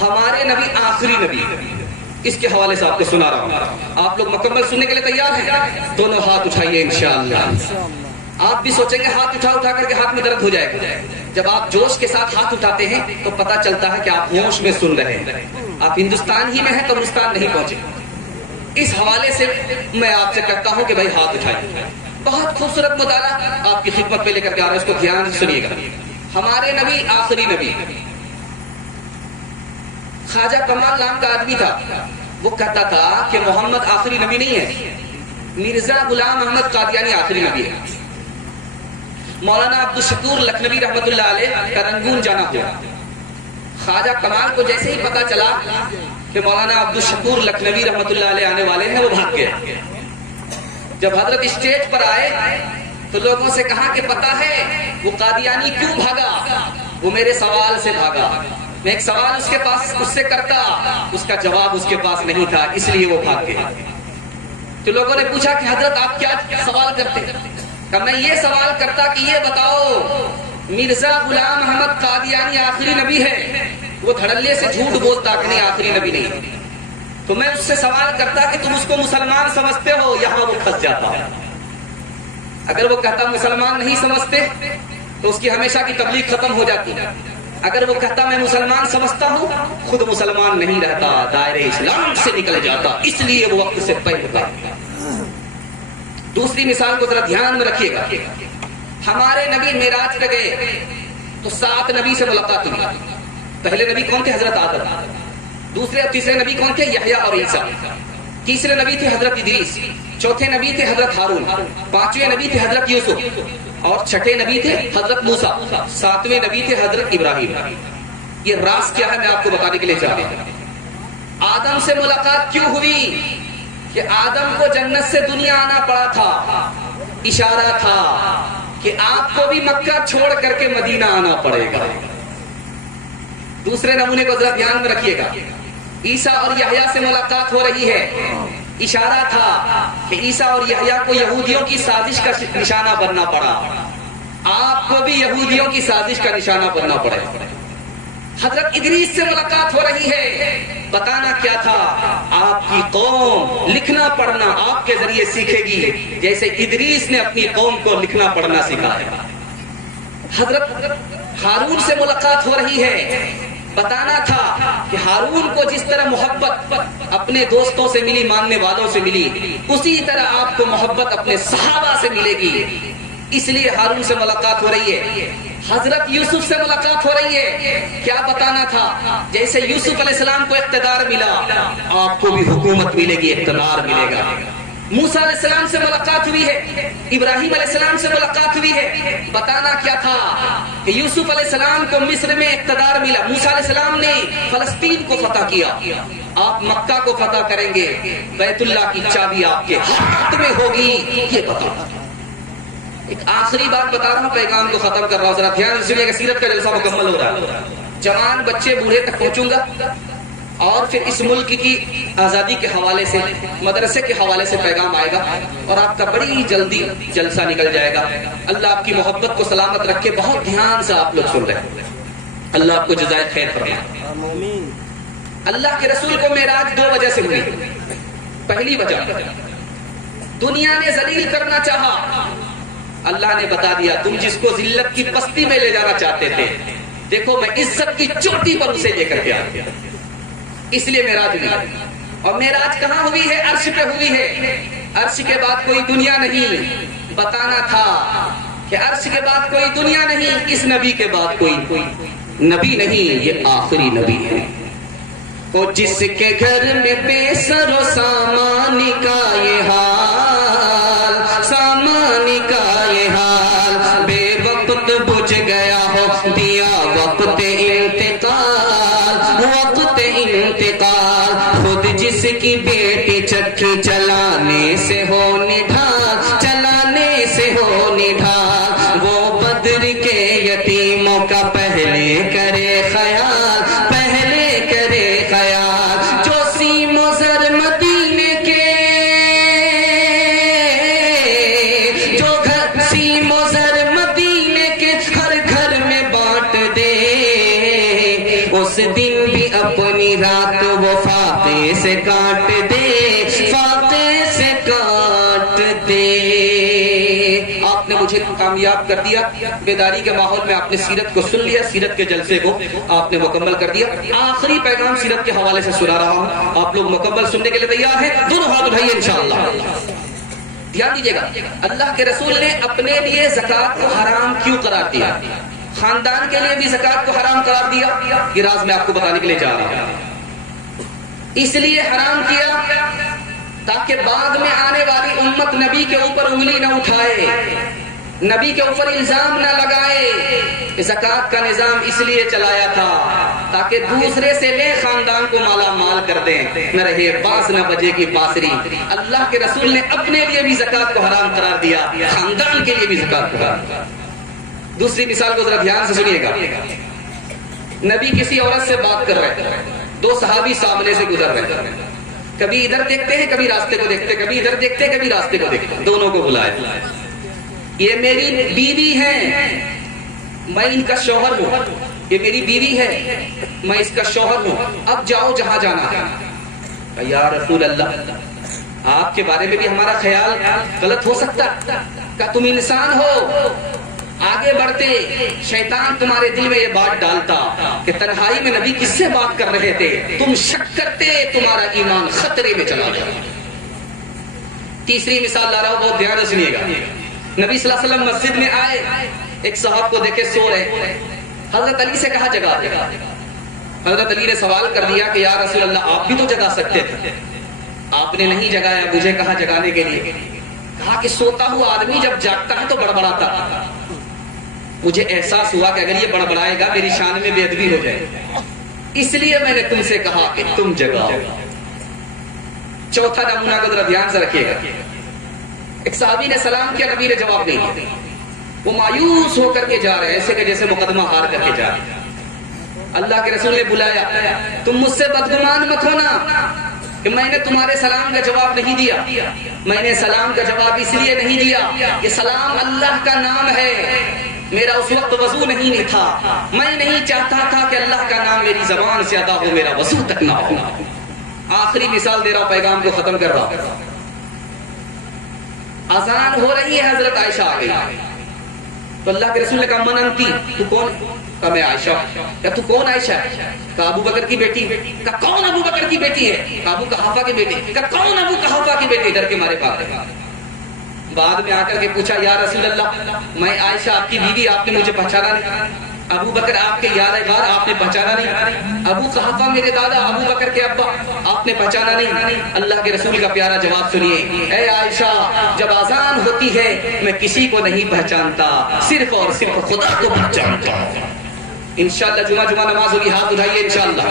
ہمارے نبی آخری نبی، اس کے حوالے سے آپ کو سنا رہا ہوں. آپ لوگ مکمل سننے کے لیے تیار ہیں؟ دونوں ہاتھ اٹھائیے انشاءاللہ. آپ بھی سوچیں گے ہاتھ اٹھا اٹھا کر کے ہاتھ میں درد ہو جائے گا. جب آپ جوش کے ساتھ ہاتھ اٹھاتے ہیں تو پتہ چلتا ہے کہ آپ ہوش میں سن رہے ہیں. آپ ہندوستان ہی میں ہیں تو ہندوستان نہیں پہنچے. اس حوالے سے میں آپ سے کہتا ہوں کہ بھائی ہاتھ اٹھائیے. بہت خوبصورت مطالعہ آپ کی خدمت پہ لے کر کے آ رہا ہے، اس کو دھیان سے سنیے گا. ہمارے نبی آخری نبی. خواجہ کمال نام کا آدمی تھا، وہ کہتا تھا کہ محمد آخری نبی نہیں ہے، مرزا غلام احمد قادیانی آخری نبی ہے. مولانا عبدالشکور لکھنوی رحمت اللہ علیہ کا رنگون جانا ہوا. خواجہ کمال کو جیسے ہی پتا چلا کہ مولانا عبدالشکور لکھنوی رحمت اللہ علیہ آنے والے ہیں، وہ بھاگ گیا. جب حضرت اسٹیج پر آئے تو لوگوں سے کہا کہ پتا ہے وہ قادیانی کیوں بھاگا؟ وہ میرے سوال سے بھاگا. میں ایک سوال اس سے کرتا، اس کا جواب اس کے پاس نہیں تھا، اس لیے وہ بھاگ گیا. تو لوگوں نے پوچھا کہ حضرت آپ کیا سوال کرتے؟ کہ میں یہ سوال کرتا کہ یہ بتاؤ مرزا غلام احمد قادیانی آخری نبی ہے؟ وہ دھڑلے سے جھوٹ بولتا کہ نہیں آخری نبی نہیں. تو میں اس سے سوال کرتا کہ تم اس کو مسلمان سمجھتے ہو؟ یہاں وہ پھنس جاتا. اگر وہ کہتا مسلمان نہیں سمجھتے تو اس کی ہمیشہ کی تبلیغ ختم ہو جاتی. اگر وہ کہتا میں مسلمان سمجھتا ہوں، خود مسلمان نہیں رہتا، دائرے اسلام سے نکل جاتا. اس لیے وہ وقت سے پہلے ہوتا. دوسری مثال کو ذرا دھیان میں رکھیے گا. ہمارے نبی معراج پہ گئے تو 7 نبی سے ملاقات ہوئی. پہلے نبی کون تھے؟ حضرت آدم. دوسرے اور تیسرے نبی کون تھے؟ یحییٰ اور عیسیٰ. تیسرے نبی تھے حضرت ادریس. چوتھے نبی تھے حضرت ہارون. پانچویں نبی تھے حضرت یوسف. اور چھٹے نبی تھے حضرت موسیٰ. 7ویں نبی تھے حضرت ابراہیم. یہ راز کیا ہے میں آپ کو بتانے کے لیے چاہتا ہوں. آدم سے ملاقات کیوں ہوئی؟ کہ آدم کو جنت سے دنیا آنا پڑا تھا. اشارہ تھا کہ آپ کو بھی مکہ چھوڑ کر کے مدینہ آنا پڑے گا. دوسرے نمونے کو ذرا دھیان میں رکھیے گا. عیسیٰ اور یحییٰ سے ملاقات ہو رہی ہے. اشارہ تھا کہ عیسیٰ اور یحییٰ کو یہودیوں کی سازش کا نشانہ بننا پڑا. آپ کو بھی یہودیوں کی سازش کا نشانہ بننا پڑے. حضرت ادریس سے ملاقات ہو رہی ہے. بتانا کیا تھا؟ آپ کی قوم لکھنا پڑھنا آپ کے ذریعے سیکھے گی، جیسے ادریس نے اپنی قوم کو لکھنا پڑھنا سکھایا. حضرت ہارون سے ملاقات ہو رہی ہے. بتانا تھا کہ ہارون کو جس طرح محبت اپنے دوستوں سے ملی، ماننے والوں سے ملی، اسی طرح آپ کو محبت اپنے صحابہ سے ملے گی. اس لیے ہارون سے ملاقات ہو رہی ہے. حضرت یوسف سے ملاقات ہو رہی ہے. کیا بتانا تھا؟ جیسے یوسف علیہ السلام کو اقتدار ملا، آپ کو بھی حکومت ملے گی، اقتدار ملے گا. موسیٰ علیہ السلام سے ملاقات ہوئی ہے. ابراہیم علیہ السلام سے ملاقات ہوئی ہے. بتانا کیا تھا؟ کہ یوسف علیہ السلام کو مصر میں اقتدار ملا. موسیٰ علیہ السلام نے فلسطین کو فتح کیا. آپ مکہ کو فتح کریں گے، بیت اللہ کی چابی آپ کے ہاتھ میں ہوگی. یہ بتانا. ایک آخری بات بتا رہا ہوں، پیغام کو ختم کر رہا ہوں، ذرا دھیان سے سنیے گا. سیرت کا جلسہ مکمل ہو رہا ہے. جوان بچے بوڑھے تک پہنچوں گا اور پھر اس ملک کی آزادی کے حوالے سے، مدرسے کے حوالے سے پیغام آئے گا اور آپ کا بڑی جلدی جلسہ نکل جائے گا. اللہ آپ کی محبت کو سلامت رکھے. بہت دھیان سے آپ لوگ سن رہے ہیں. اللہ آپ کو جزائے خیر فرمائے. اللہ کے رسول کو معراج 2 وجہ سے ہوئی. پہلی وجہ، دنیا نے ذلیل کرنا چاہا. اللہ نے بتا دیا تم جس کو ذلت کی پستی میں لے جانا چاہتے تھے، دیکھو میں عزت کی چوٹی پر اسے لے کر کے آیا. اس لیے معراج ہوئی. اور معراج کہاں ہوئی ہے؟ عرش پہ ہوئی ہے. عرش کے بعد کوئی دنیا نہیں. بتانا تھا کہ عرش کے بعد کوئی دنیا نہیں، اس نبی کے بعد کوئی نبی نہیں، یہ آخری نبی ہے. وہ جس کے گھر میں بے سر و سامان کا یہ حال، سامان کا یہ حال، بے وقت بجھ گیا ہو دیا وقت انتقال، وقت انتقال. خود جس کی بیٹی چکی چلانے سے ہو نڈھال، چلانے سے ہو نڈھال، وہ بدر کے یتیموں کا پہلے کرے خیال، پہلے کرے خیال. جو سیم و زر مدینے کے، جو گھر سیم و زر مدینے کے ہر گھر میں بانٹ دے، اس دن بھی بھی اپنی رات وہ فاقے سے کاٹ دے، فاقے سے کاٹ دے۔ آپ نے مجھے کامیاب کر دیا، بیداری کے ماحول میں آپ نے سیرت کو سن لیا، سیرت کے جلسے کو آپ نے مکمل کر دیا۔ آخری پیغام سیرت کے حوالے سے سنا رہا ہوں، آپ لوگ مکمل سننے کے لیے تیار ہیں؟ دونوں ہاتھ اٹھائیے انشاءاللہ۔ دھیان دیجیے گا، اللہ کے رسول نے اپنے لیے زکوٰۃ کو حرام کیوں قرار دیا، خاندان کے لیے بھی زکوٰۃ کو حرام قرار دیا، یہ راز میں آپ کو بتانے کے لیے جا رہا ہوں۔ اس لیے حرام کیا تاکہ بعد میں آنے والی امت نبی کے اوپر انگلی نہ اٹھائے، نبی کے اوپر الزام نہ لگائے۔ زکوٰۃ کا نظام اس لیے چلایا تھا تاکہ دوسرے سے لے خاندان کو مالا مال کر دیں، نہ رہے باز نہ بجے کی بانسری۔ اللہ کے رسول نے اپنے لیے بھی زکوٰۃ کو حرام قرار دیا، خاندان کے لیے بھی زکوٰۃ کو حرام قرار دیا۔ دوسری مثال کو ذرا دھیان سے سنیے گا، نبی کسی عورت سے بات کر رہے ہیں، دو صحابی سامنے سے گزر رہے ہیں، کبھی ادھر دیکھتے ہیں کبھی راستے کو دیکھتے، کبھی ادھر دیکھتے کبھی راستے کو دیکھتے، دونوں کو بلائے، یہ میری بیوی ہے، میں ان کا شوہر ہوں، یہ میری بیوی ہے، میں اس کا شوہر ہوں، اب جاؤ جہاں جانا ہے۔ یا رسول اللہ، آپ کے بارے میں بھی ہمارا خیال غلط ہو سکتا، کہ تم انسان ہو، آگے بڑھتے شیطان تمہارے دل میں یہ بات ڈالتا کہ تنہائی میں نبی کس سے بات کر رہے تھے، تم شک کرتے، تمہارا ایمان خطرے میں چلا گیا۔ تیسری مثال لا رہا ہوں، بہت دھیان سے سنیے گا، نبی صلی اللہ علیہ وسلم مسجد میں آئے، ایک صاحب کو دیکھے سو رہے، حضرت علی سے کہا جگا دے۔ حضرت علی نے سوال کر دیا کہ یا رسول اللہ آپ بھی تو جگا سکتے تھے، آپ نے نہیں جگایا، مجھے کہا جگانے کے لیے؟ کہا کہ سوتا ہوا آدمی جب جاگتا ہے تو بڑبڑاتا، مجھے احساس ہوا کہ اگر یہ بڑبڑائے گا میری شان میں بے ادبی ہو جائے، اس لیے میں نے تم سے کہا کہ تم جگاؤ۔ چوتھا نمونہ کو ذرا دھیان سے رکھیے گا، ایک صحابی نے سلام کیا، نبی نے جواب نہیں دیا، وہ مایوس ہو کر کے جا رہے ہیں، ایسے کہ جیسے مقدمہ ہار کر کے جا رہے ہیں۔ اللہ کے رسول نے بلایا، تم مجھ سے بدگمان مت ہونا کہ میں نے تمہارے سلام کا جواب نہیں دیا، میں نے سلام کا جواب اس لیے نہیں دیا کہ سلام اللہ کا نام ہے، میرا اس وقت وضو نہیں تھا، میں نہیں چاہتا تھا کہ اللہ کا نام میری زبان سے ادا ہو، میرا وضو تک نہ ہو۔ آخری مثال دے رہا ہوں، پیغام کو ختم کر رہا ہوں۔ اذان ہو رہی ہے، حضرت عائشہ آ گئی، تو اللہ کے رسول نے کہا من انتی، تو کون؟ کہا میں عائشہ۔ کہا تو کون عائشہ؟ کہا ابو بکر کی بیٹی۔ کہا کون ابو بکر کی بیٹی ہے؟ کہا ابو قحافہ کی بیٹی۔ کہا کون ابو قحافہ کی بیٹی؟ ڈر کے مارے پاس بعد میں آ کر کے پوچھا یا رسول اللہ میں عائشہ آپ کی بیوی، آپ نے مجھے پہچانا نہیں، ابو بکر آپ کے یار غار آپ نے پہچانا نہیں، ابو قحافہ میرے دادا ابو بکر کے ابا آپ نے پہچانا نہیں۔ اللہ کے رسول کا پیارا جواب سنیے، اے عائشہ جب اذان ہوتی ہے میں کسی کو نہیں پہچانتا، صرف اور صرف خدا کو پہچانتا ہوں۔ انشاءاللہ جمعہ نماز ہوگی، ہاتھ اٹھائیے انشاءاللہ۔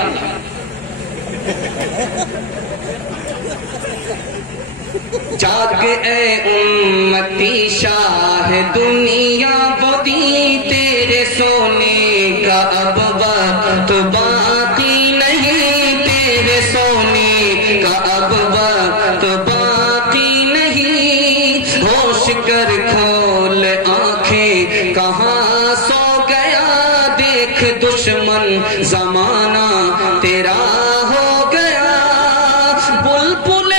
جاگ اے امتی شاہ دنیا بودی، تیرے سونے کا اب وقت باقی نہیں، تیرے سونے کا اب وقت باقی نہیں، ہوش کر کھول آنکھیں کہاں سو گیا، دیکھ دشمن زمانہ تیرا ہو گیا، بلبلیں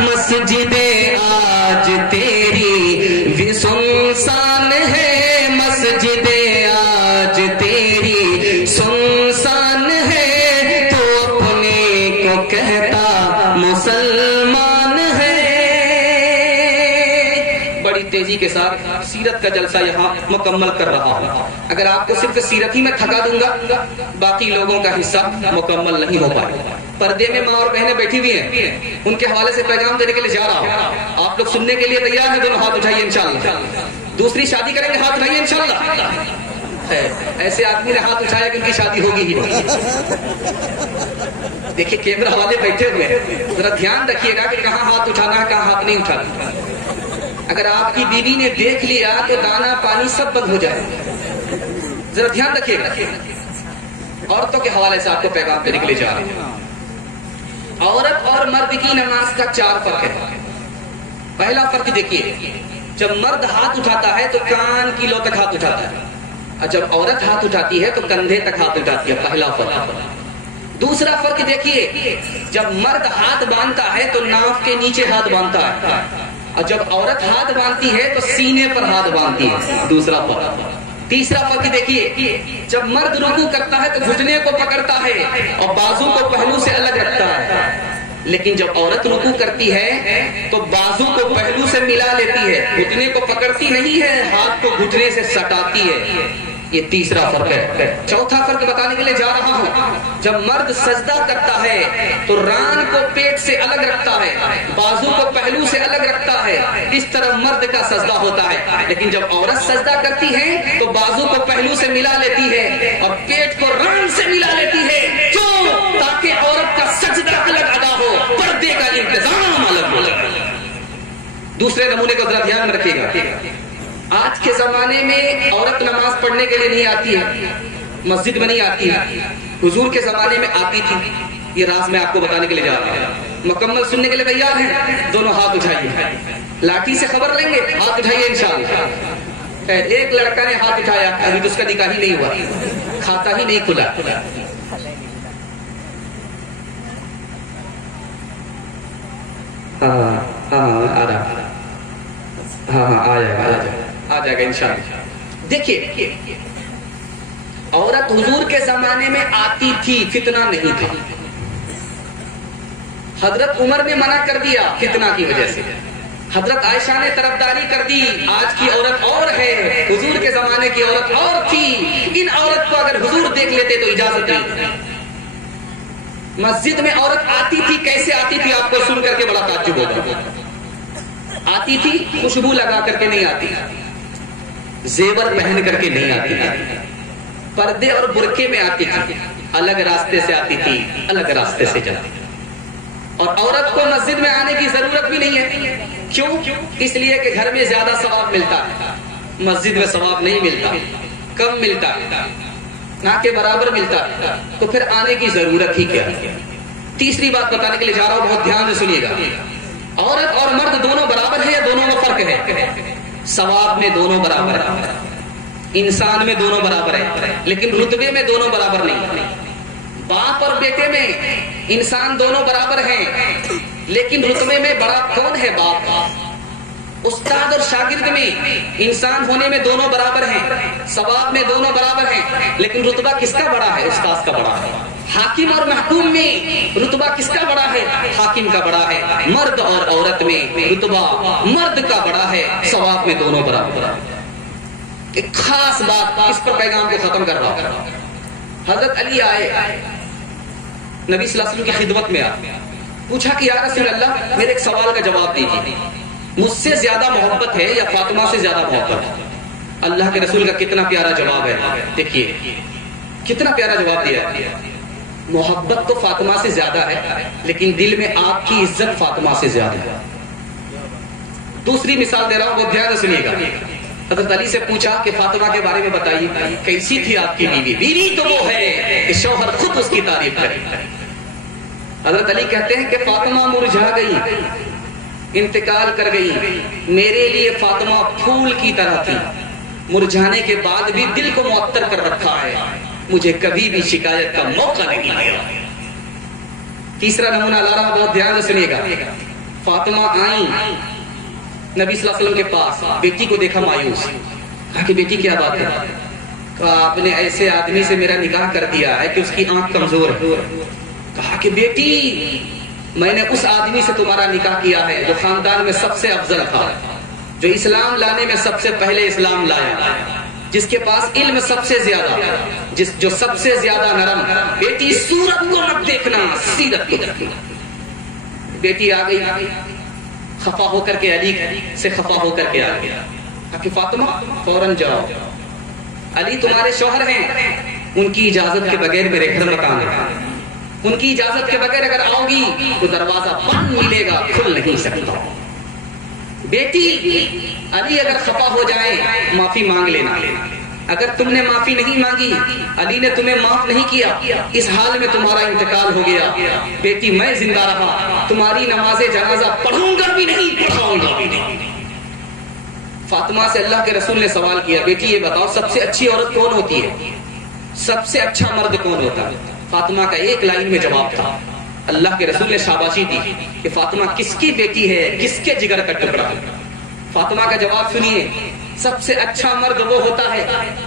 مسجد آج تیری بھی سنسان ہے، مسجد آج تیری سنسان ہے، تو اپنے کو کہتا مسلمان ہے۔ بڑی تیزی کے ساتھ سیرت کا جلسہ یہاں مکمل کر رہا ہوں، اگر آپ کو صرف سیرت ہی میں تھکا دوں گا باقی لوگوں کا حصہ مکمل نہیں ہو پائے گا۔ پردے میں ماں اور بہنیں بیٹھی ہوئی ہیں، ان کے حوالے سے پیغام دینے کے لیے جا رہا ہوں، آپ لوگ سننے کے لیے تیار ہیں؟ دونوں ہاتھ اٹھائیے انشاءاللہ۔ دوسری شادی کریں گے، ہاتھ اٹھائیے انشاءاللہ۔ ایسے آدمی نے ہاتھ اٹھایا کہ ان کی شادی ہوگی ہی نہیں۔ دیکھیے کیمرہ والے بیٹھے ہوئے ہیں، ذرا دھیان رکھیے گا کہ کہاں ہاتھ اٹھانا ہے کہاں ہاتھ نہیں اٹھانا۔ اگر آپ کی بیوی نے دیکھ لیا تو دانا پانی سب بند ہو جائے، ذرا دھیان رکھیے گا۔ عورتوں کے حوالے سے آپ کو پیغام دینے کے لیے جا رہے ہیں۔ عورت اور مرد کی نماز کا 4 فرق ہے۔ پہلا فرق دیکھیے، جب مرد ہاتھ اٹھاتا ہے تو کان کی لو تک ہاتھ اٹھاتا ہے، اور جب عورت ہاتھ اٹھاتی ہے تو کندھے تک ہاتھ اٹھاتی ہے، پہلا فرق۔ دوسرا فرق دیکھیے، جب مرد ہاتھ باندھتا ہے تو ناف کے نیچے ہاتھ باندھتا ہے، اور جب عورت ہاتھ باندھتی ہے تو سینے پر ہاتھ باندھتی ہے، دوسرا فرق۔ تیسرا فرق دیکھیے، جب مرد رکوع کرتا ہے تو گھٹنے کو پکڑتا ہے اور بازو کو پہلو سے الگ رکھتا ہے، لیکن جب عورت رکوع کرتی ہے تو بازو کو پہلو سے ملا لیتی ہے، گھٹنے کو پکڑتی نہیں ہے، ہاتھ کو گھٹنے سے سٹاتی ہے۔ یہ تیسرا فرق ہے۔ چوتھا فرق بتانے کے لیے جا رہا ہوں، جب مرد سجدہ کرتا ہے تو ران کو پیٹ سے الگ رکھتا ہے، بازو کو پہلو سے الگ رکھتا ہے، اس طرح مرد کا سجدہ ہوتا ہے، لیکن جب عورت سجدہ کرتی ہے تو بازو کو پہلو سے ملا لیتی ہے اور پیٹ کو ران سے ملا لیتی ہے، کیوں؟ تاکہ عورت کا سجدہ الگ ادا ہو، پردے کا انتظام الگ ہو۔ دوسرے نمونے کو ذرا دھیان میں رکھیے گا، آج کے زمانے میں عورت نماز پڑھنے کے لیے نہیں آتی ہے، مسجد میں نہیں آتی ہے، حضور کے زمانے میں آتی تھی۔ یہ راز میں آپ کو بتانے کے لیے جا رہا ہوں، مکمل سننے کے لیے تیار ہیں؟ دونوں ہاتھ اٹھائیے، لاٹھی سے خبر لیں گے، ہاتھ اٹھائیے انشاءاللہ۔ ایک لڑکا نے ہاتھ اٹھایا، ابھی تو اس کا نکاح ہی نہیں ہوا، کھاتا ہی نہیں کھلا۔ آ جائے گا انشاءاللہ۔ دیکھیے، عورت حضور کے زمانے میں آتی تھی، فتنہ نہیں تھا، حضرت عمر نے منع کر دیا فتنہ کی وجہ سے، حضرت عائشہ نے طرفداری کر دی، آج کی عورت اور ہے، حضور کے زمانے کی عورت اور تھی، ان عورت کو اگر حضور دیکھ لیتے تو اجازت نہیں۔ مسجد میں عورت آتی تھی، کیسے آتی تھی آپ کو سن کر کے بڑا تعجب ہوگا۔ آتی تھی خوشبو لگا کر کے نہیں آتی، زیور پہن کر کے نہیں آتی، پردے اور برقعے میں آتی تھی، الگ راستے سے آتی تھی، الگ راستے سے جاتی تھی۔ اور عورت کو مسجد میں آنے کی ضرورت بھی نہیں ہے، کیوں؟ اس لیے کہ گھر میں زیادہ ثواب ملتا ہے، مسجد میں ثواب نہیں ملتا، کم ملتا، نہ کے برابر ملتا، تو پھر آنے کی ضرورت ہی کیا؟ تیسری بات بتانے کے لیے جا رہا ہوں، بہت دھیان سے سنیے گا، عورت اور مرد دونوں برابر ہیں یا دونوں میں فرق ہے؟ ثواب میں دونوں برابر ہیں، انسان میں دونوں برابر ہیں، لیکن رتبے میں دونوں برابر نہیں۔ باپ اور بیٹے میں انسان دونوں برابر ہیں، لیکن رتبے میں بڑا کون ہے؟ باپ۔ استاد اور شاگرد میں انسان ہونے میں دونوں برابر ہیں، ثواب میں دونوں برابر ہیں، لیکن رتبہ کس کا بڑا ہے؟ استاد کا بڑا ہے۔ حاکم اور محکوم میں رتبہ کس کا بڑا ہے؟ حاکم کا بڑا ہے۔ مرد اور عورت میں رتبہ مرد کا بڑا ہے، ثواب میں دونوں برابر ہیں۔ ایک خاص بات، اس پر پیغام کو ختم کر رہا ہوں۔ حضرت علی آئے، نبی صلی اللہ علیہ وسلم کی خدمت میں آئے، پوچھا کہ یا رسول اللہ میرے ایک سوال کا جواب دیجیے، مجھ سے زیادہ محبت ہے یا فاطمہ سے زیادہ محبت ہے؟ اللہ کے رسول کا کتنا پیارا جواب ہے، دیکھیے کتنا پیارا جواب دیا ہے۔ محبت تو فاطمہ سے زیادہ ہے، لیکن دل میں آپ کی عزت فاطمہ سے زیادہ ہے۔ دوسری مثال دے رہا ہوں، بہت دھیان سے سنیے گا۔ حضرت علی سے پوچھا کہ فاطمہ کے بارے میں بتائیے، کیسی تھی آپ کی بیوی؟ بیوی تو وہ ہے کہ شوہر خود اس کی تعریف کرے۔ حضرت علی کہتے ہیں کہ فاطمہ مرجھا گئی، انتقال کر گئی، میرے لیے فاطمہ پھول کی طرح تھی، مرجھانے کے بعد بھی دل کو معطر کر رکھا ہے، مجھے کبھی بھی شکایت کا موقع نہیں ملا۔ تیسرا نمونہ لا رہا، بہت دھیان سے سنیے گا۔ فاطمہ آئیں نبی صلی اللہ علیہ وسلم کے پاس، بیٹی کو دیکھا مایوس، کہا کہ بیٹی کیا بات ہے؟ کہا آپ نے ایسے آدمی سے میرا نکاح کر دیا ہے کہ اس کی آنکھ کمزور ہے۔ کہا کہ بیٹی میں نے اس آدمی سے تمہارا نکاح کیا ہے جو خاندان میں سب سے افضل تھا، جو اسلام لانے میں سب سے پہلے اسلام لایا، جس کے پاس علم سب سے زیادہ، جو سب سے زیادہ نرم۔ بیٹی صورت کو مت دیکھنا، سیرت کو دیکھنا۔ بیٹی آ گئی، خفا ہو کر کے علی سے خفا ہو کر کے آ گیا کہ فاطمہ فوراً جاؤ، علی تمہارے شوہر ہیں، ان کی اجازت کے بغیر میرے گھر مت آنا، ان کی اجازت کے بغیر اگر آؤ گی تو دروازہ بند ملے گا، کھل نہیں سکتا۔ بیٹی علی اگر خفا ہو جائیں معافی مانگ لینا، اگر تم نے معافی نہیں مانگی، علی نے تمہیں معاف نہیں کیا، اس حال میں تمہارا انتقال ہو گیا، بیٹی میں زندہ رہا، تمہاری نماز جنازہ پڑھوں گا بھی نہیں، پڑھاؤں گا بھی نہیں۔ فاطمہ سے اللہ کے رسول نے سوال کیا، بیٹی یہ بتاؤ سب سے اچھی عورت کون ہوتی ہے، سب سے اچھا مرد کون ہوتا ہے؟ فاطمہ کا ایک لائن میں جواب تھا۔ اللہ کے رسول نے شاباشی دی کہ فاطمہ کس کی بیٹی ہے، کس کے جگر کا ٹکڑا ہے؟ فاطمہ کا جواب سنیے، سب سے اچھا مرد وہ ہوتا ہے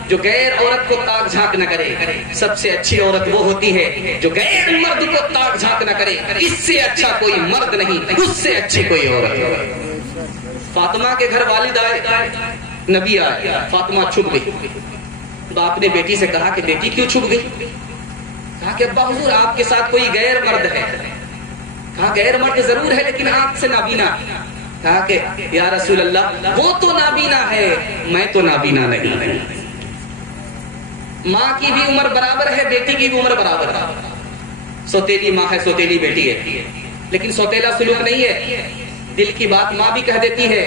جو غیر عورت کو تاک جھانک نہ کرے، سب سے اچھی عورت وہ ہوتی ہے جو غیر مرد کو تاک جھانک نہ کرے، اس سے اچھا کوئی مرد نہیں، اس سے اچھی کوئی عورت۔ فاطمہ کے گھر والد آئے، نبی آئے، فاطمہ چھپ گئی۔ باپ نے بیٹی سے کہا کہ بیٹی کیوں چھپ گئی؟ کہا کہ ابا حضور آپ کے ساتھ کوئی غیر مرد ہے۔ کہا غیر مرد ضرور ہے لیکن آنکھ سے نابینا۔ کہا کہ یا رسول اللہ وہ تو نابینا ہے، میں تو نابینا نہیں۔ ماں کی بھی عمر برابر ہے، بیٹی کی بھی عمر برابر ہے۔ سوتیلی ماں ہے، سوتیلی بیٹی ہے، لیکن سوتیلا سلوک نہیں ہے۔ دل کی بات ماں بھی کہہ دیتی ہے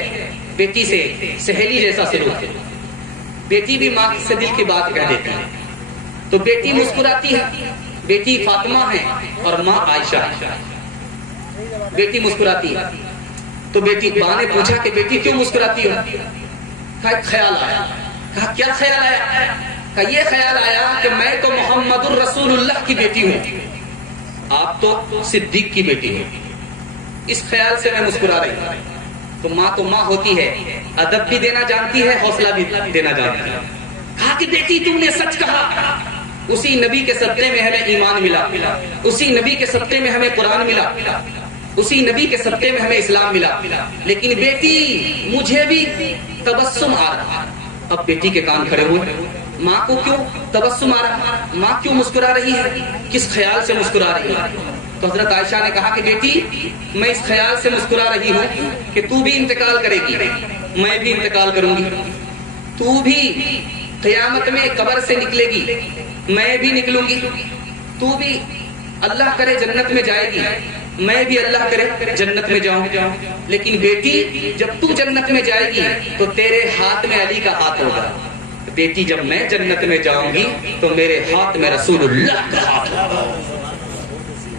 بیٹی سے، سہیلی جیسا سلوک ہے۔ بیٹی بھی ماں سے دل کی بات کہہ دیتی ہے، تو بیٹی مسکراتی ہے، بیٹی فاطمہ ہے اور ماں عائشہ ہے۔ بیٹی مسکراتی ہے تو بیٹی ماں نے پوچھا کہ بیٹی کیوں مسکراتی ہو؟ کہا ایک خیال آیا۔ کہا کیا خیال آیا؟ کہا یہ خیال آیا کہ میں تو محمد الرسول اللہ کی بیٹی ہوں، آپ تو صدیق کی بیٹی ہوں، اس خیال سے میں مسکرا رہی ہوں۔ تو ماں ہوتی ہے، ادب بھی دینا جانتی ہے، حوصلہ بھی دینا جانتی ہے۔ کہا کہ بیٹی تم نے سچ کہا، اسی نبی کے صدقے میں ہمیں ایمان ملا، اسی نبی کے صدقے میں ہمیں قرآن ملا، اسی نبی کے صدقے میں ہمیں اسلام ملا، لیکن بیٹی مجھے بھی تبسم آ رہا۔ اب بیٹی کے کان کھڑے ہوئے، ماں کو کیوں تبسم آ رہا، ماں کیوں مسکرا رہی ہے، کس خیال سے مسکرا رہی ہے؟ تو حضرت عائشہ نے کہا کہ بیٹی میں اس خیال سے مسکرا رہی ہوں کہ تو بھی انتقال کرے گی، میں بھی انتقال کروں گی، تو بھی قیامت میں قبر سے نکلے گی، میں بھی نکلوں گی، تو بھی اللہ کرے جنت میں جائے گی، میں بھی اللہ کرے جنت میں جاؤں، لیکن بیٹی جب تو جنت میں جائے گی تو تیرے ہاتھ میں علی کا ہاتھ ہوگا، بیٹی جب میں جنت میں جاؤں گی تو میرے ہاتھ میں رسول اللہ کا ہاتھ ہوگا۔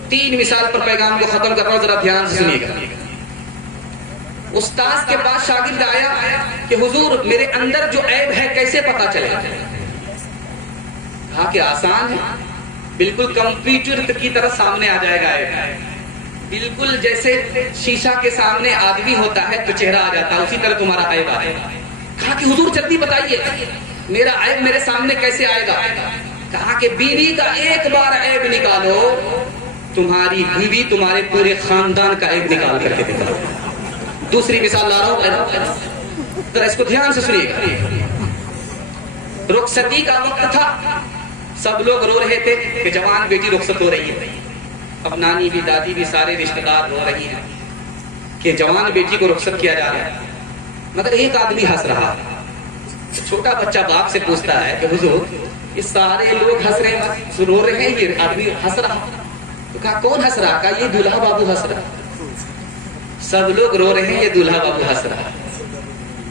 تین مثال پر پیغام کو ختم کر رہا ہوں، ذرا دھیان سے سنیے گا۔ استاذ کے پاس شاگرد آیا کہ حضور میرے اندر جو عیب ہے کیسے پتا چلے؟ کہا کہ آسان ہے، بالکل کمپیوٹر کی طرح سامنے آ جائے گا عیب، بالکل جیسے شیشہ کے سامنے آدمی ہوتا ہے تو چہرہ آ جاتا ہے، اسی طرح تمہارا عیب آئے گا۔ کہا کہ حضور جلدی بتائیے میرا عیب میرے سامنے کیسے آئے گا؟ کہا کہ بیوی کا ایک بار عیب نکالو، تمہاری بیوی تمہارے پورے خاندان کا عیب نکال کر کے دکھاؤ۔ دوسری مثال لا رہا ہوں، ذرا اس کو دھیان سے سنیے گا۔ رخصتی کا وقت تھا، سب لوگ رو رہے تھے کہ جوان بیٹی رخصت ہو رہی ہے، اب نانی بھی دادی بھی سارے رشتہ دار رو رہی ہیں کہ جوان بیٹی کو رخصت کیا جا رہا ہے، مگر ایک آدمی ہنس رہا۔ چھوٹا بچہ باپ سے پوچھتا ہے کہ حضور یہ سارے لوگ ہنس رہے ہیں، رو رہے ہیں، یہ آدمی ہنس رہا، تو کہا کون ہنس رہا؟ کہا یہ دولہا بابو ہنس رہا، سب لوگ رو رہے ہیں، یہ دولہا بابو ہنس رہا۔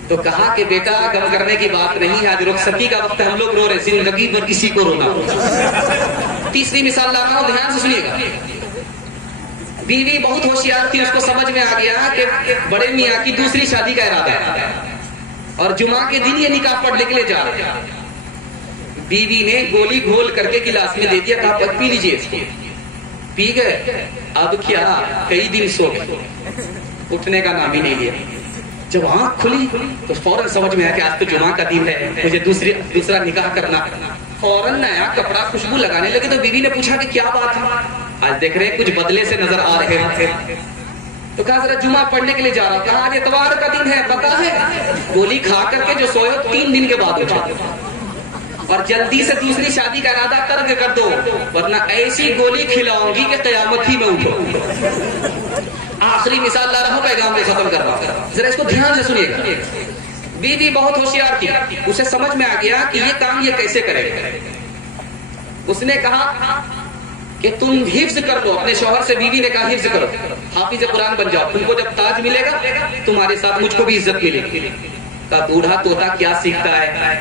تو کہا کہ بیٹا غم کرنے کی بات نہیں ہے، آج رخصتی کا وقت ہے، ہم لوگ رو رہے، زندگی بھر کسی کو رونا۔ تیسری مثال لا رہا ہوں، دھیان سے سنیے گا۔ بیوی بہت ہوشیار تھی، اس کو سمجھ میں آ گیا کہ بڑے میاں کی دوسری شادی کا ارادہ ہے اور جمعہ کے دن یہ نکاح پڑھنے کے لیے جا رہے ہیں۔ بیوی نے گولی گھول کر کے گلاس میں دے دیا، کہا پی لیجیے اس کو، پی گئے۔ اب کیا کئی دن سو گئے، اٹھنے کا نام ہی نہیں لیا۔ جب آنکھ کھلی تو فوراً سمجھ میں آیا کہ آج تو جمعہ کا دن ہے، مجھے دوسرا نکاح کرنا۔ فوراً نیا کپڑا خوشبو لگانے لگے تو بیوی نے پوچھا کہ کیا بات ہے؟ آج دیکھ رہے ہیں کچھ بدلے سے نظر آ رہے ہیں۔ تو کہا ذرا جمعہ پڑھنے کے لیے جا رہا ہوں۔ کہا آج اتوار کا دن ہے، پتا ہے گولی کھا کر کے جو سوئے 3 دن کے بعد اٹھا، اور جلدی سے دوسری شادی کا ارادہ ترک کر دو ورنہ ایسی گولی کھلاؤں گی کہ قیامت ہی میں اٹھو۔ آخری مثال لا رہا ہوں، پیغام کو ختم کر رہا ہوں، ذرا اس کو دھیان سے سنیے گا۔ بیوی بہت ہوشیار تھی، اسے سمجھ میں آ گیا کہ یہ کام یہ کیسے کرے گا۔ اس نے کہا کہ تم حفظ کر لو، اپنے شوہر سے بیوی نے کہا حفظ کرو، حافظ قرآن بن جاؤ، تم کو جب تاج ملے گا تمہارے ساتھ مجھ کو بھی عزت ملے گی۔ کہا بوڑھا طوطا کیا سیکھتا ہے،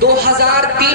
2003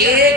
1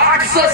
800